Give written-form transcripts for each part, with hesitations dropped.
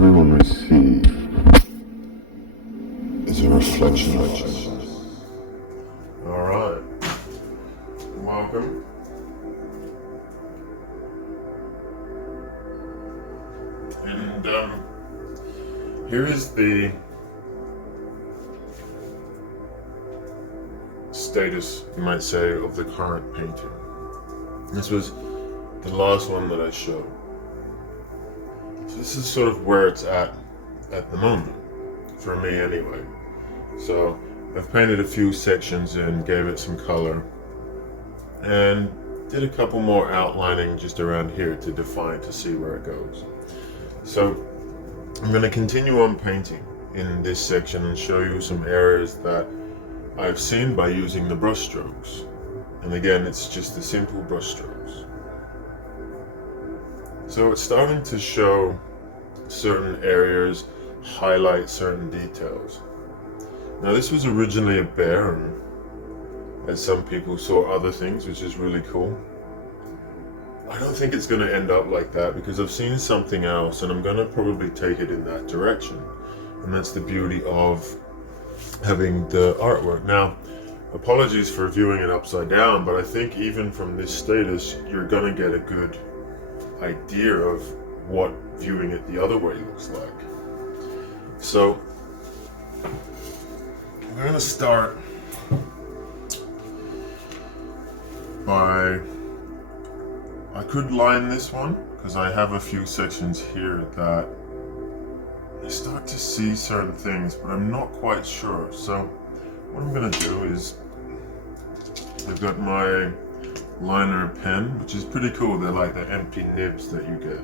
everyone receives is a reflection of us. Alright, welcome. And here is the status, you might say, of the current painting. This was the last one that I showed. So this is sort of where it's at the moment, for me anyway. So I've painted a few sections and gave it some color and did a couple more outlining just around here to define, to see where it goes. So I'm going to continue on painting in this section and show you some areas that I've seen by using the brush strokes. And again, it's just the simple brush strokes. So it's starting to show certain areas, highlight certain details. Now this was originally a bear, and as some people saw other things, which is really cool. I don't think it's going to end up like that because I've seen something else and I'm going to probably take it in that direction. And that's the beauty of having the artwork. Now, apologies for viewing it upside down, but I think even from this status, you're going to get a good idea of what viewing it the other way looks like. So, we're going to start by, I could line this one because I have a few sections here that I start to see certain things, but I'm not quite sure. So what I'm going to do is, I've got my liner pen, which is pretty cool. They're like the empty nibs that you get.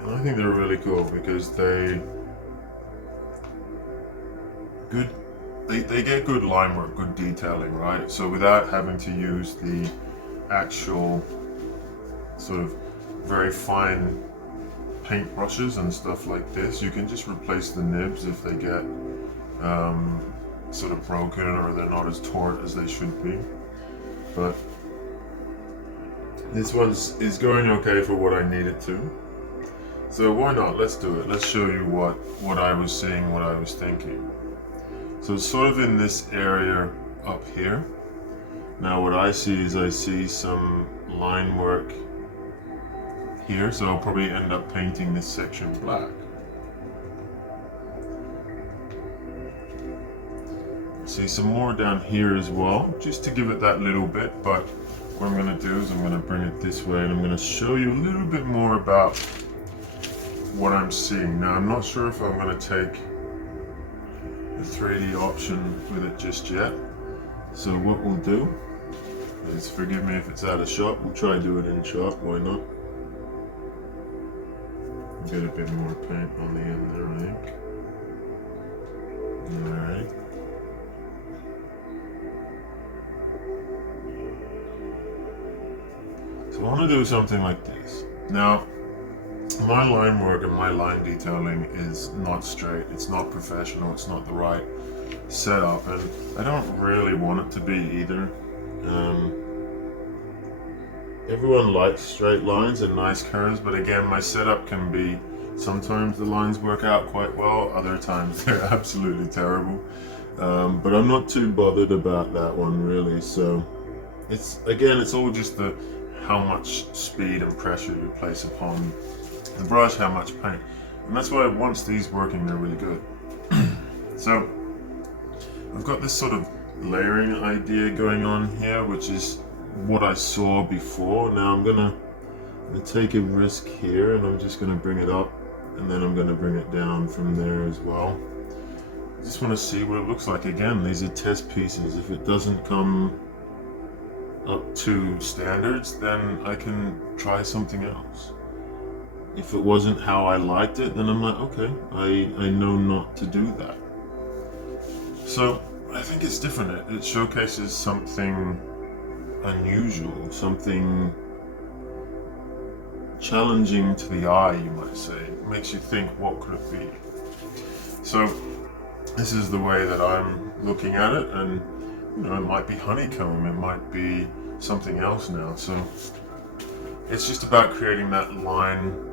And I think they're really cool because they get good line work, good detailing, right? So without having to use the actual sort of very fine paint brushes and stuff like this, you can just replace the nibs if they get sort of broken or they're not as taut as they should be. But this one is going okay for what I needed to. So why not? Let's do it. Let's show you what I was seeing, what I was thinking. So it's sort of in this area up here. Now what I see is I see some line work here, so I'll probably end up painting this section black. See some more down here as well, just to give it that little bit, but what I'm going to do is I'm going to bring it this way and I'm going to show you a little bit more about what I'm seeing. Now I'm not sure if I'm going to take the 3D option with it just yet. So what we'll do is, forgive me if it's out of shot, we'll try to do it in shot, why not? Get a bit more paint on the end there, I think. Alright. So I want to do something like this. Now, my line work and my line detailing is not straight, it's not professional, it's not the right setup, and I don't really want it to be either. Everyone likes straight lines and nice curves, but again, my setup can be, sometimes the lines work out quite well, other times they're absolutely terrible. But I'm not too bothered about that one really, so it's all just how much speed and pressure you place upon the brush, how much paint, and that's why once these working, they're really good. So I've got this sort of layering idea going on here, which is what I saw before. Now I'm gonna take a risk here, and I'm just gonna bring it up, and then I'm gonna bring it down from there as well. I just want to see what it looks like. Again, these are test pieces. If it doesn't come up to standards, then I can try something else. If it wasn't how I liked it, then I'm like, okay, I know not to do that. So I think it's different. It showcases something unusual, something challenging to the eye, you might say. It makes you think, what could it be? So this is the way that I'm looking at it, and it might be honeycomb, it might be something else now. So it's just about creating that line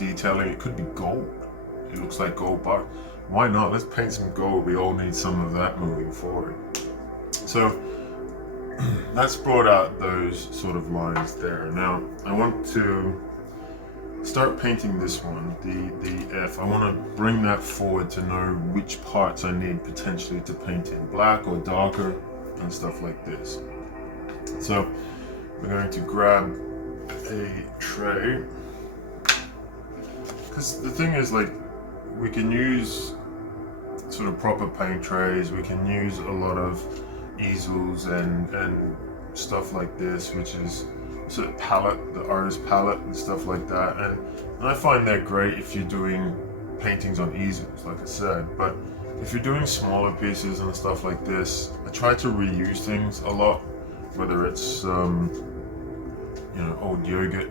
detailing. It could be gold. It looks like gold bar. Why not? Let's paint some gold. We all need some of that moving forward. So that's brought out those sort of lines there. Now I want to start painting this one, the F. I want to bring that forward to know which parts I need potentially to paint in black or darker and stuff like this. So we're going to grab a tray, because the thing is, like, we can use sort of proper paint trays, we can use a lot of easels and stuff like this, which is sort of palette, the artist palette and stuff like that, and I find that great if you're doing paintings on easels, like I said. But if you're doing smaller pieces and stuff like this, I try to reuse things a lot, whether it's old yogurt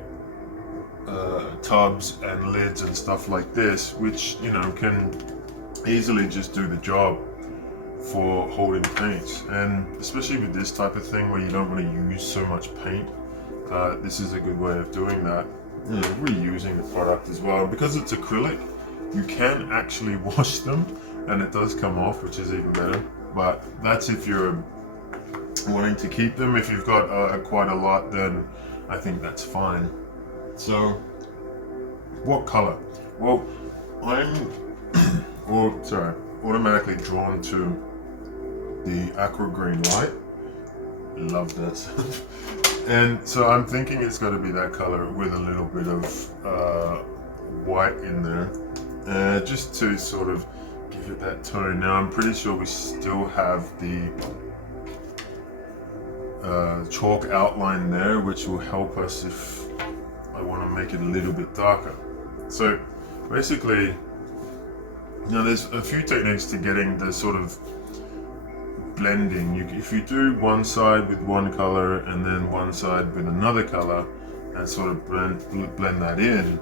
tubs and lids and stuff like this, which can easily just do the job for holding paints. And especially with this type of thing where you don't want to use so much paint, this is a good way of doing that, reusing the product as well. Because it's acrylic, you can actually wash them and it does come off, which is even better. But that's if you're wanting to keep them. If you've got quite a lot, then I think that's fine. So what color? Well, I'm automatically drawn to the aqua green light. Love this. And so I'm thinking it's got to be that color with a little bit of white in there, just to sort of give it that tone. Now I'm pretty sure we still have the chalk outline there, which will help us if I want to make it a little bit darker. So basically, now there's a few techniques to getting the sort of blending. If you do one side with one color and then one side with another color and sort of blend that in,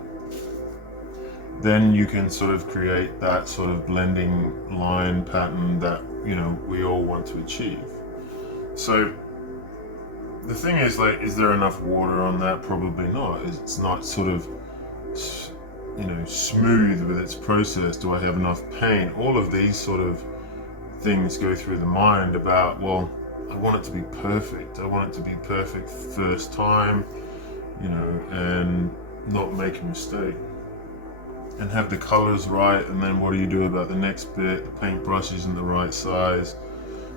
then you can sort of create that sort of blending line pattern that we all want to achieve. So the thing is, like, is there enough water on that? Probably not. It's not sort of smooth with its process. Do I have enough paint? All of these sort of things go through the mind about, well, I want it to be perfect. I want it to be perfect first time, and not make a mistake. And have the colors right, and then what do you do about the next bit? The paintbrush isn't the right size,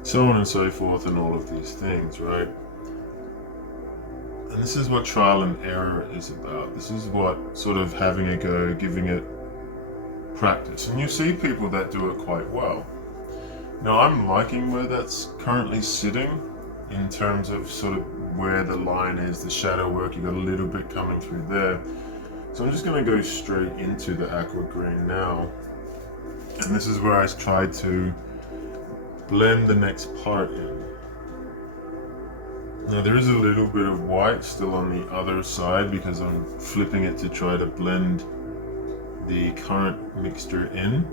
so on and so forth, and all of these things, right? And this is what trial and error is about. This is what sort of having a go, giving it practice. And you see people that do it quite well. Now I'm liking where that's currently sitting in terms of sort of where the line is, the shadow work. You got a little bit coming through there. So I'm just going to go straight into the aqua green now. And this is where I tried to blend the next part in. Now there is a little bit of white still on the other side because I'm flipping it to try to blend the current mixture in,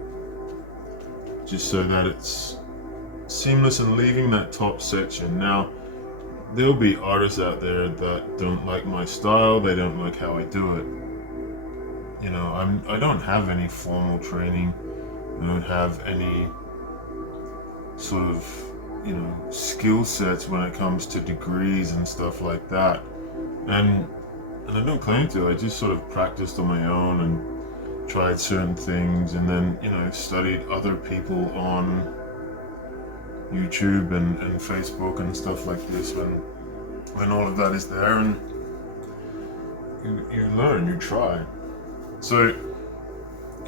just so that it's seamless and leaving that top section. Now there'll be artists out there that don't like my style, they don't like how I do it. I don't have any formal training, I don't have any sort of skill sets when it comes to degrees and stuff like that, and I don't claim to. I just sort of practiced on my own and tried certain things, and then studied other people on YouTube and Facebook and stuff like this, when all of that is there, and you learn, you try. So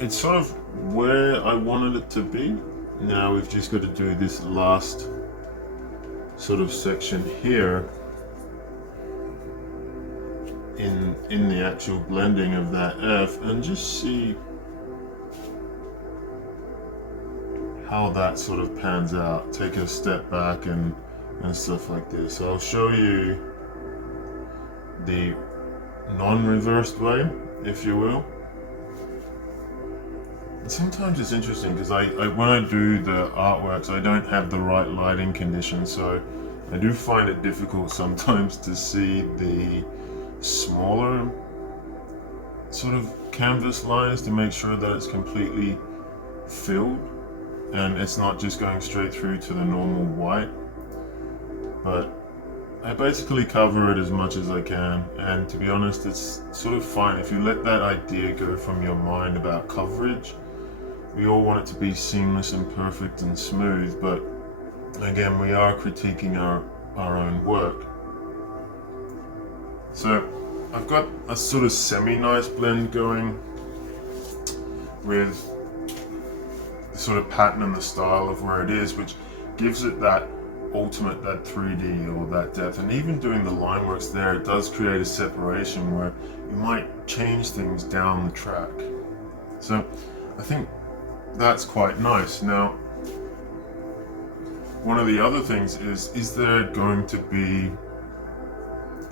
it's sort of where I wanted it to be. Now we've just got to do this last sort of section here in the actual blending of that F, and just see how that sort of pans out. Take a step back and stuff like this. I'll show you the non-reversed way, if you will. And sometimes it's interesting because I when I do the artworks, I don't have the right lighting conditions, so I do find it difficult sometimes to see the smaller sort of canvas lines to make sure that it's completely filled and it's not just going straight through to the normal white. But I basically cover it as much as I can, and to be honest, it's sort of fine if you let that idea go from your mind about coverage. We all want it to be seamless and perfect and smooth, but again, we are critiquing our own work. So I've got a sort of semi-nice blend going with the sort of pattern and the style of where it is, which gives it that ultimate, that 3D or that depth. And even doing the line works there, it does create a separation where you might change things down the track. So I think that's quite nice. Now, one of the other things is there going to be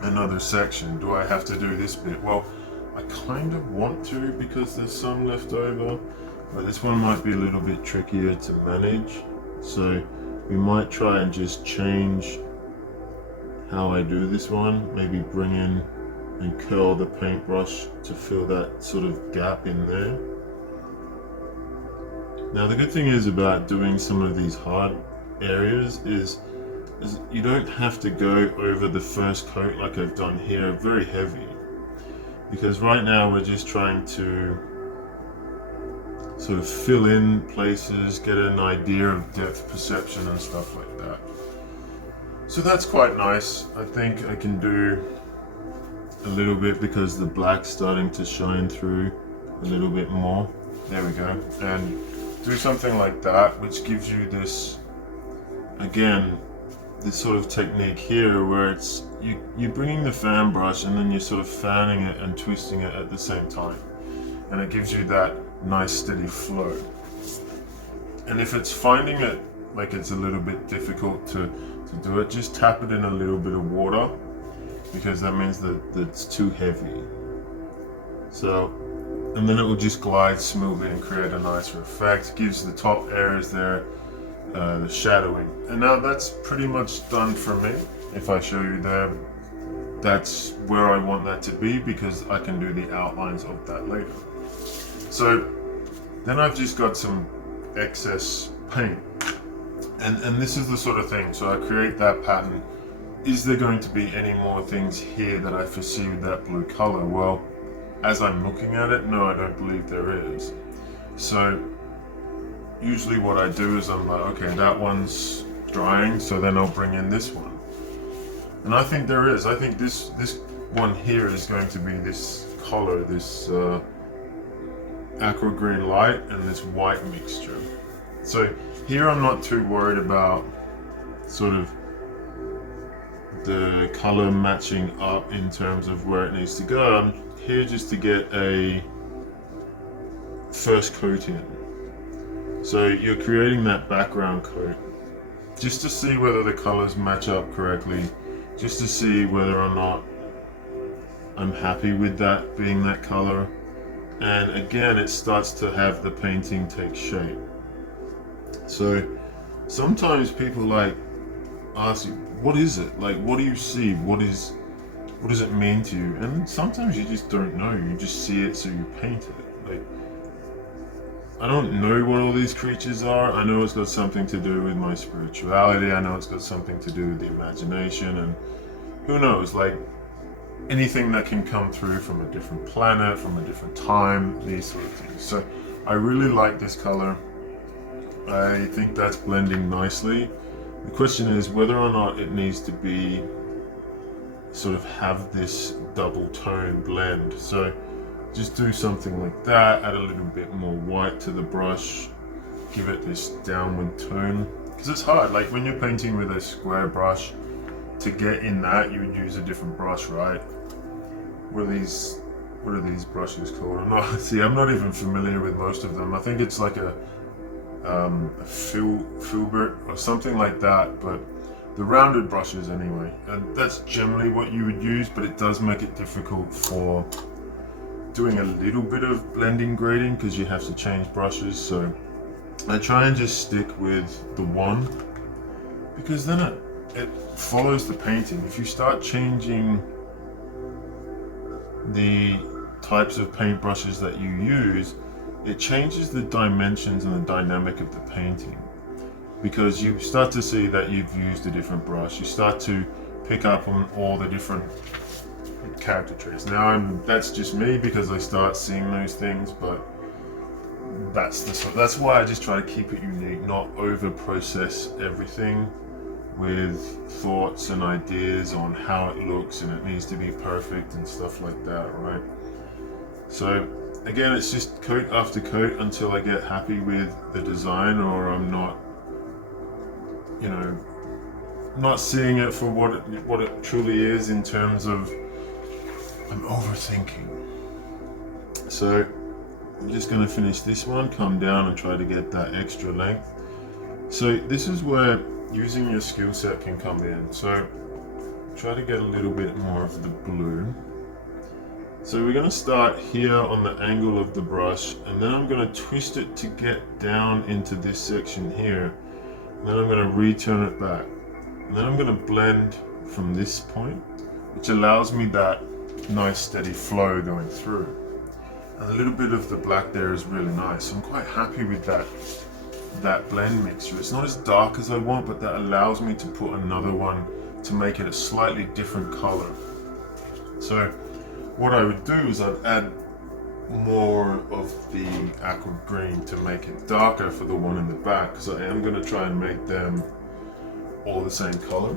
another section? Do I have to do this bit? Well, I kind of want to because there's some left over, but this one might be a little bit trickier to manage. So we might try and just change how I do this one. Maybe bring in and curl the paintbrush to fill that sort of gap in there. Now the good thing is about doing some of these hard areas is you don't have to go over the first coat like I've done here very heavy, because right now we're just trying to sort of fill in places, get an idea of depth perception and stuff like that. So that's quite nice. I think I can do a little bit because the black's starting to shine through a little bit more. There we go. And do something like that, which gives you this, again, this sort of technique here where it's you're bringing the fan brush and then you're sort of fanning it and twisting it at the same time, and it gives you that nice steady flow. And if it's finding it like it's a little bit difficult to do it, just tap it in a little bit of water, because that means that it's too heavy. So, and then it will just glide smoothly and create a nicer effect. Gives the top areas there the shadowing. And now that's pretty much done for me. If I show you there, that's where I want that to be, because I can do the outlines of that later. So then I've just got some excess paint, and this is the sort of thing. So I create that pattern. Is there going to be any more things here that I foresee with that blue color? Well, as I'm looking at it, no, I don't believe there is. So usually what I do is I'm like, okay, that one's drying, so then I'll bring in this one. And I think there is. I think this one here is going to be this color, this aqua green light and this white mixture. So here I'm not too worried about sort of the color matching up in terms of where it needs to go. I'm here just to get a first coat in. So you're creating that background coat just to see whether the colors match up correctly, just to see whether or not I'm happy with that being that color. And again, it starts to have the painting take shape. So sometimes people like ask you, what is it? Like, what do you see? What does it mean to you? And sometimes you just don't know. You just see it, so you paint it. Like, I don't know what all these creatures are. I know it's got something to do with my spirituality. I know it's got something to do with the imagination, and who knows, like anything that can come through from a different planet, from a different time, these sort of things. So I really like this color. I think that's blending nicely. The question is whether or not it needs to be sort of have this double tone blend. So just do something like that, add a little bit more white to the brush, give it this downward tone, because it's hard. Like when you're painting with a square brush, to get in that you would use a different brush, right? What are these brushes called? I'm not even familiar with most of them. I think it's like a filbert or something like that, but the rounded brushes anyway. And that's generally what you would use, but it does make it difficult for doing a little bit of blending grading because you have to change brushes. So I try and just stick with the one, because then it follows the painting. If you start changing the types of paintbrushes that you use, it changes the dimensions and the dynamic of the painting, because you start to see that you've used a different brush. You start to pick up on all the different character traits. Now that's just me because I start seeing those things, but that's why I just try to keep it unique, not over process everything with thoughts and ideas on how it looks and it needs to be perfect and stuff like that, right? So again, it's just coat after coat until I get happy with the design, or I'm not, not seeing it for what it truly is, in terms of I'm overthinking. So I'm just going to finish this one, come down and try to get that extra length. So this is where using your skill set can come in. So try to get a little bit more of the blue. So we're going to start here on the angle of the brush, and then I'm going to twist it to get down into this section here, and then I'm going to return it back, and then I'm going to blend from this point, which allows me that nice steady flow going through. And a little bit of the black there is really nice. I'm quite happy with that blend mixture. It's not as dark as I want, but that allows me to put another one to make it a slightly different color. So what I would do is I'd add more of the aqua green to make it darker for the one in the back, because I am going to try and make them all the same color.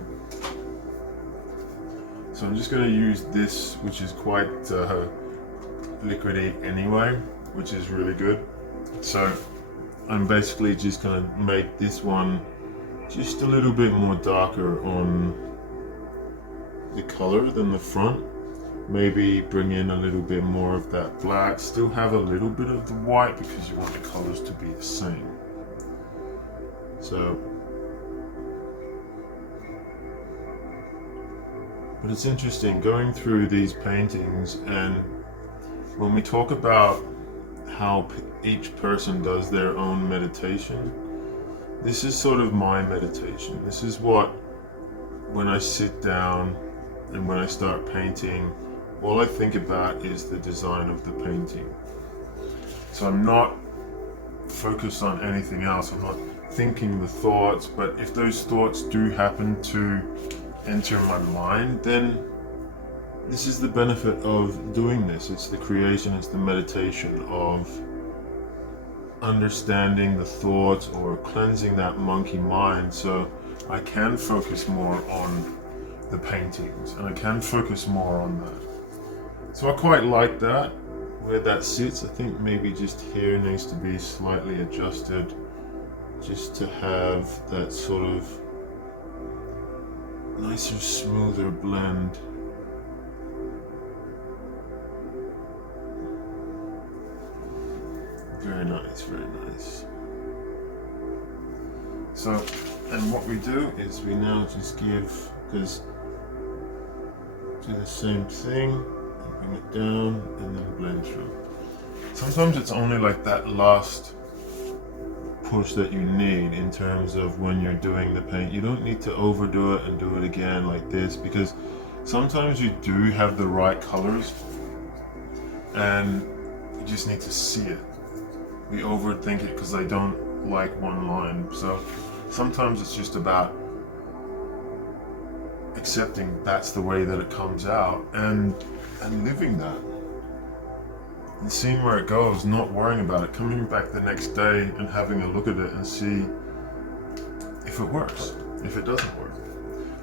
So I'm just going to use this, which is quite liquidy anyway, which is really good. So I'm basically just going to make this one just a little bit more darker on the color than the front. Maybe bring in a little bit more of that black, still have a little bit of the white because you want the colors to be the same. So, but it's interesting going through these paintings, and when we talk about how each person does their own meditation, this is sort of my meditation. This is what, when I sit down and when I start painting, all I think about is the design of the painting. So I'm not focused on anything else. I'm not thinking the thoughts, but if those thoughts do happen to enter my mind, then this is the benefit of doing this. It's the creation, it's the meditation of understanding the thoughts or cleansing that monkey mind, so I can focus more on the paintings and I can focus more on that. So I quite like that, where that sits. I think maybe just here needs to be slightly adjusted, just to have that sort of nicer, smoother blend. Very nice, very nice. So, and what we do is we now just give, because do the same thing, bring it down and then blend through. Sometimes it's only like that last push that you need in terms of when you're doing the paint. You don't need to overdo it and do it again like this, because sometimes you do have the right colors and you just need to see it. We overthink it because I don't like one line. So sometimes it's just about accepting that's the way that it comes out, and living that and seeing where it goes, not worrying about it, coming back the next day and having a look at it and see if it works, if it doesn't work.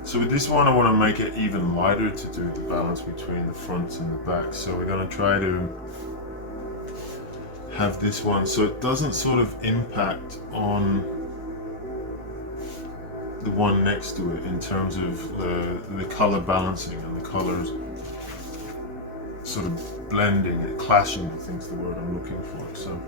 So with this one I want to make it even lighter to do the balance between the fronts and the backs. So we're going to try to have this one so it doesn't sort of impact on the one next to it in terms of the color balancing and the colors sort of blending and clashing, I think is the word I'm looking for. So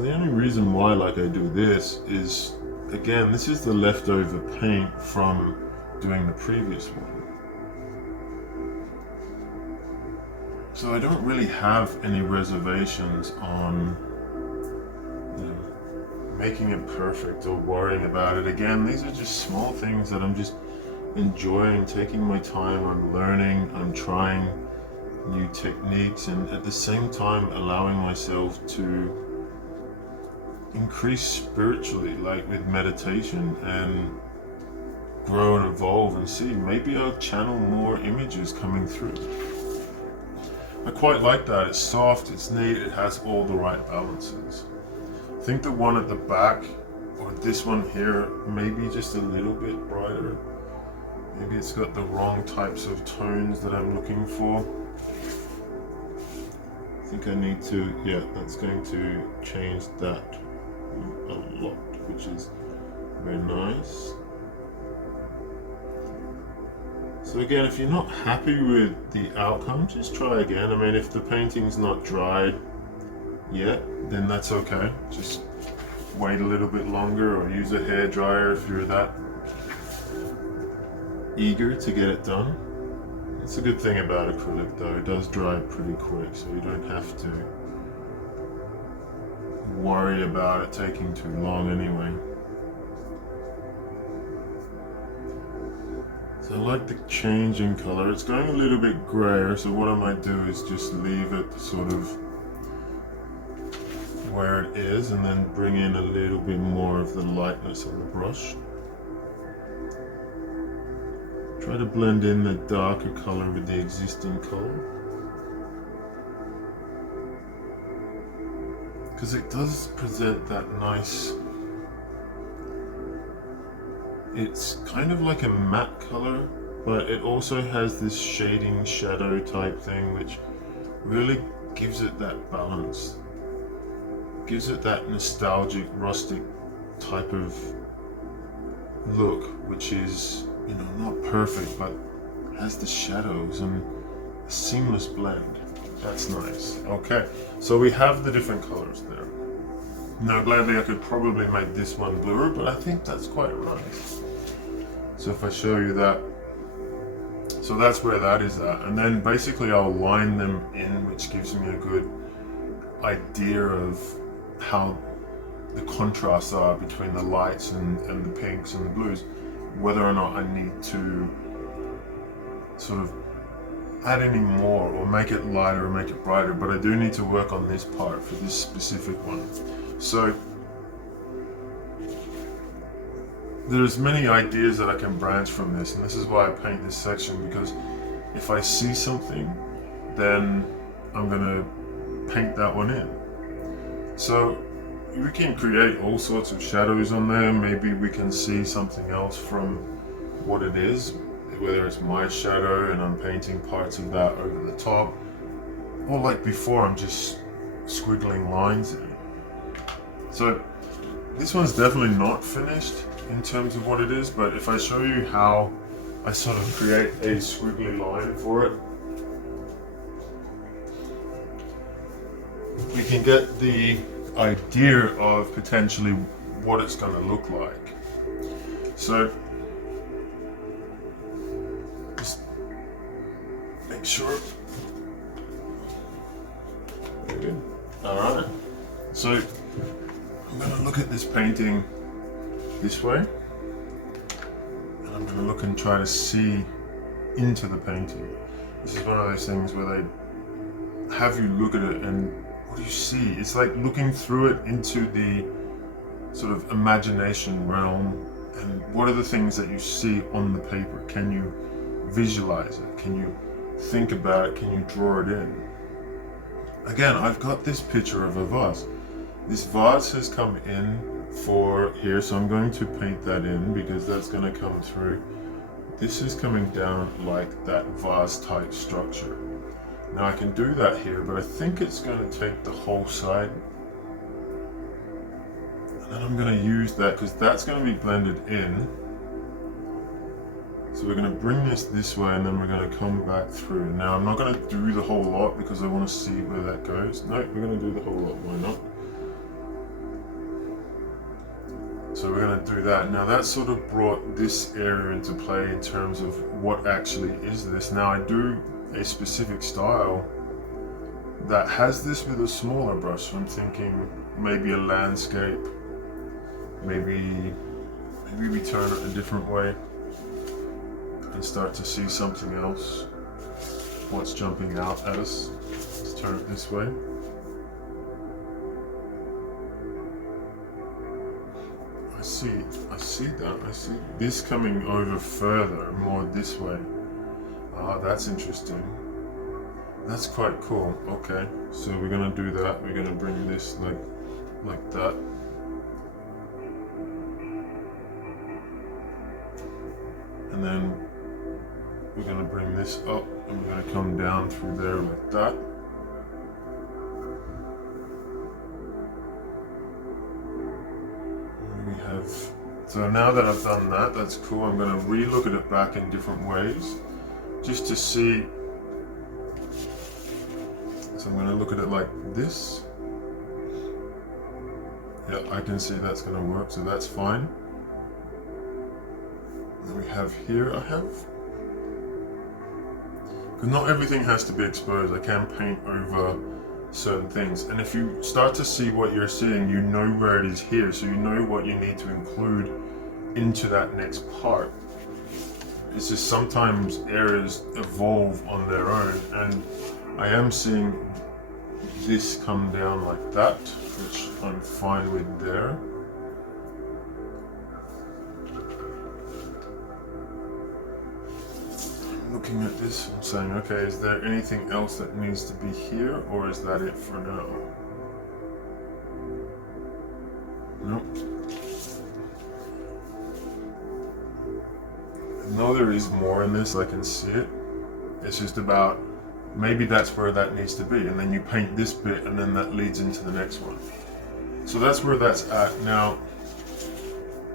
the only reason why I do this is, again, this is the leftover paint from doing the previous one. So I don't really have any reservations on making it perfect or worrying about it. Again, these are just small things that I'm just enjoying taking my time. I'm learning, I'm trying new techniques, and at the same time allowing myself to increase spiritually, like with meditation, and grow and evolve and see. Maybe I'll channel more images coming through. I quite like that. It's soft, it's neat, it has all the right balances. I think the one at the back, or this one here, maybe just a little bit brighter. Maybe it's got the wrong types of tones that I'm looking for. I think I need to, yeah, that's going to change that a lot, which is very nice. So again, if you're not happy with the outcome, just try again. I mean, if the painting's not dried yet, then that's okay. Just wait a little bit longer, or use a hairdryer if you're that eager to get it done. It's a good thing about acrylic though, it does dry pretty quick, so you don't have to worry about it taking too long anyway. So I like the change in color. It's going a little bit grayer, so what I might do is just leave it sort of where it is and then bring in a little bit more of the lightness on the brush. Try to blend in the darker color with the existing color, because it does present that nice, it's kind of like a matte color, but it also has this shading shadow type thing, which really gives it that balance, gives it that nostalgic, rustic type of look, which is, you know, not perfect, but has the shadows and a seamless blend. That's nice. Okay, so we have the different colors there. Now, gladly I could probably make this one bluer, but I think that's quite nice. So if I show you that, so that's where that is at. And then basically I'll line them in, which gives me a good idea of how the contrasts are between the lights and the pinks and the blues, whether or not I need to sort of add any more or make it lighter or make it brighter, but I do need to work on this part for this specific one. So there's many ideas that I can branch from this, and this is why I paint this section, because if I see something, then I'm gonna paint that one in. So we can create all sorts of shadows on there. Maybe we can see something else from what it is, whether it's my shadow and I'm painting parts of that over the top, or like before, I'm just squiggling lines in. So this one's definitely not finished in terms of what it is, but if I show you how I sort of create a squiggly line for it, we can get the idea of potentially what it's going to look like. So just make sure. Very good. Alright, so I'm going to look at this painting this way, and I'm going to look and try to see into the painting. This is one of those things where they have you look at it, and what do you see? It's like looking through it into the sort of imagination realm, and what are the things that you see on the paper? Can you visualize it? Can you think about it? Can you draw it in? Again, I've got this picture of a vase. This vase has come in for here, so I'm going to paint that in because that's going to come through. This is coming down like that vase type structure. Now I can do that here, but I think it's going to take the whole side, and then I'm going to use that because that's going to be blended in. So we're going to bring this way, and then we're going to come back through. Now I'm not going to do the whole lot because I want to see where that goes. No, we're going to do the whole lot. Why not? So we're going to do that. Now that sort of brought this area into play in terms of what actually is this. Now I do a specific style that has this with a smaller brush. So I'm thinking maybe a landscape, maybe we turn it a different way. and start to see something else. What's jumping out at us? Let's turn it this way. I see that. I see this coming over further, more this way. Ah, that's interesting. That's quite cool. Okay, so we're gonna do that. We're gonna bring this like that. And then we're going to bring this up and we're going to come down through there like that. And we have, so now that I've done that, that's cool. I'm going to re-look at it back in different ways just to see. So I'm going to look at it like this. Yeah, I can see that's going to work, so that's fine. And we have here, because not everything has to be exposed. I can paint over certain things. And if you start to see what you're seeing, you know where it is here. So you know what you need to include into that next part. It's just sometimes areas evolve on their own. And I am seeing this come down like that, which I'm fine with there. Looking at this, I'm saying, okay, is there anything else that needs to be here, or is that it for now? Nope. No, there is more in this, I can see it. It's just about, maybe that's where that needs to be, and then you paint this bit, and then that leads into the next one. So that's where that's at. Now,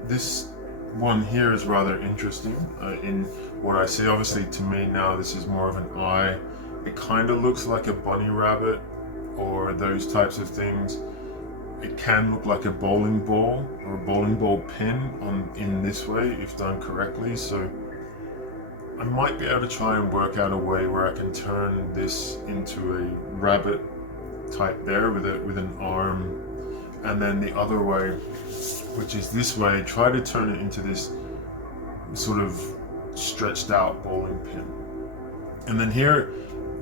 this one here is rather interesting in what I see. Obviously, to me now, this is more of an eye. It kind of looks like a bunny rabbit or those types of things. It can look like a bowling ball or a bowling ball pin in this way if done correctly. So I might be able to try and work out a way where I can turn this into a rabbit type there with an arm, and then the other way, which is this way, try to turn it into this sort of stretched out bowling pin. And then here,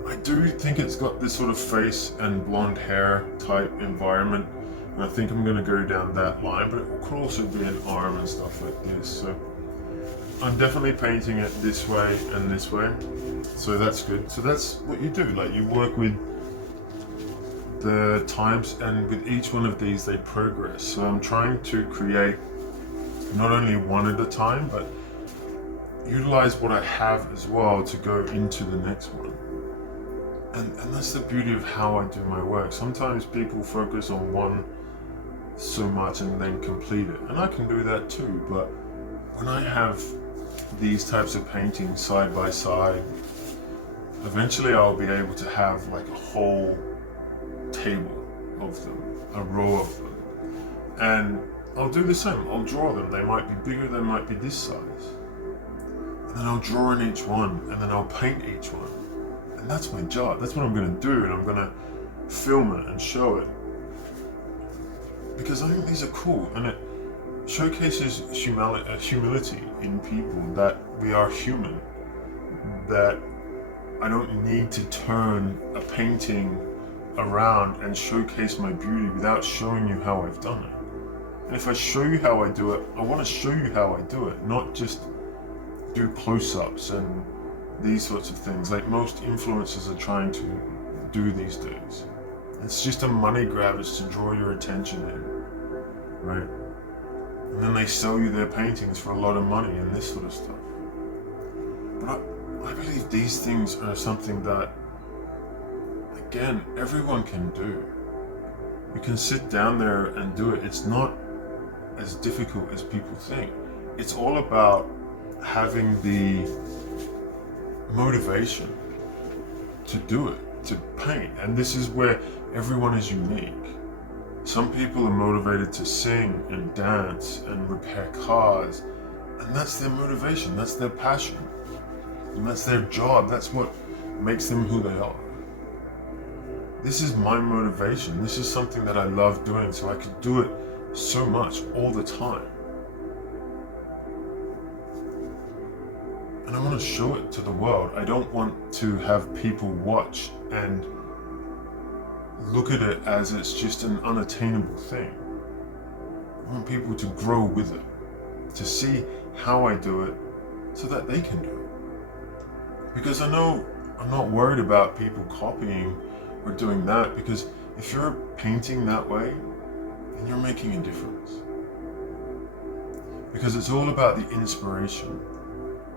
I do think it's got this sort of face and blonde hair type environment. And I think I'm going to go down that line, but it could also be an arm and stuff like this. So I'm definitely painting it this way and this way. So that's good. So that's what you do. Like, you work with the types, and with each one of these they progress. So I'm trying to create not only one at a time, but utilize what I have as well to go into the next one. And that's the beauty of how I do my work. Sometimes people focus on one so much and then complete it, and I can do that too, but when I have these types of paintings side by side, eventually I'll be able to have like a whole table of them, a row of them, and I'll do the same. I'll draw them. They might be bigger, they might be this size, and then I'll draw in each one, and then I'll paint each one. And that's my job. That's what I'm going to do, and I'm going to film it and show it, because I think these are cool, and it showcases humility in people, that we are human, that I don't need to turn a painting around and showcase my beauty without showing you how I've done it. And if I show you how I do it, I want to show you how I do it, not just do close-ups and these sorts of things like most influencers are trying to do these days. It's just a money grab. It's to draw your attention in, right? And then they sell you their paintings for a lot of money and this sort of stuff. But I believe these things are something that, again, everyone can do. You can sit down there and do it. It's not as difficult as people think. It's all about having the motivation to do it, to paint. And this is where everyone is unique. Some people are motivated to sing and dance and repair cars, and that's their motivation, that's their passion, and that's their job. That's what makes them who they are. This is my motivation. This is something that I love doing, so I could do it so much all the time. And and I want to show it to the world. I don't want to have people watch and look at it as it's just an unattainable thing. I want people to grow with it, to see how I do it so that they can do it. Because I know I'm not worried about people copying or doing that, because if you're painting that way, then you're making a difference. Because it's all about the inspiration.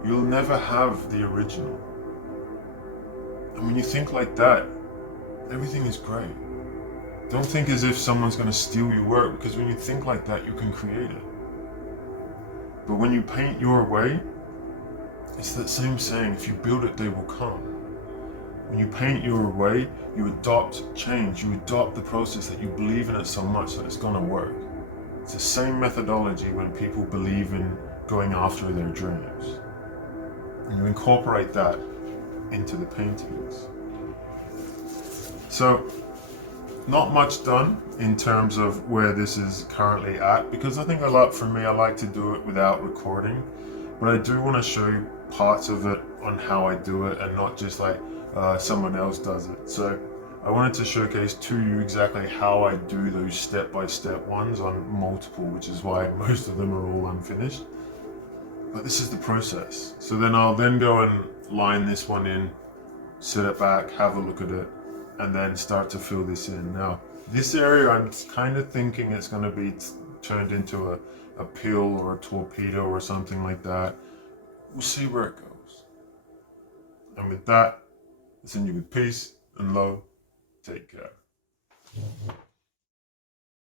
You'll never have the original. And when you think like that, everything is great. Don't think as if someone's going to steal your work, because when you think like that, you can create it. But when you paint your way, it's that same saying, if you build it, they will come. When you paint your way, you adopt change. You adopt the process that you believe in it so much that it's going to work. It's the same methodology when people believe in going after their dreams. And you incorporate that into the paintings. So, not much done in terms of where this is currently at, because I think for me, I like to do it without recording. But I do want to show you parts of it on how I do it, and not just like someone else does it. So I wanted to showcase to you exactly how I do those step-by-step ones on multiple, which is why most of them are all unfinished. But this is the process. So then I'll go and line this one in, sit it back, have a look at it, and then start to fill this in. Now, this area I'm kind of thinking it's going to be turned into a pill or a torpedo or something like that. We'll see where it goes. And with that, I send you with peace and love. Take care.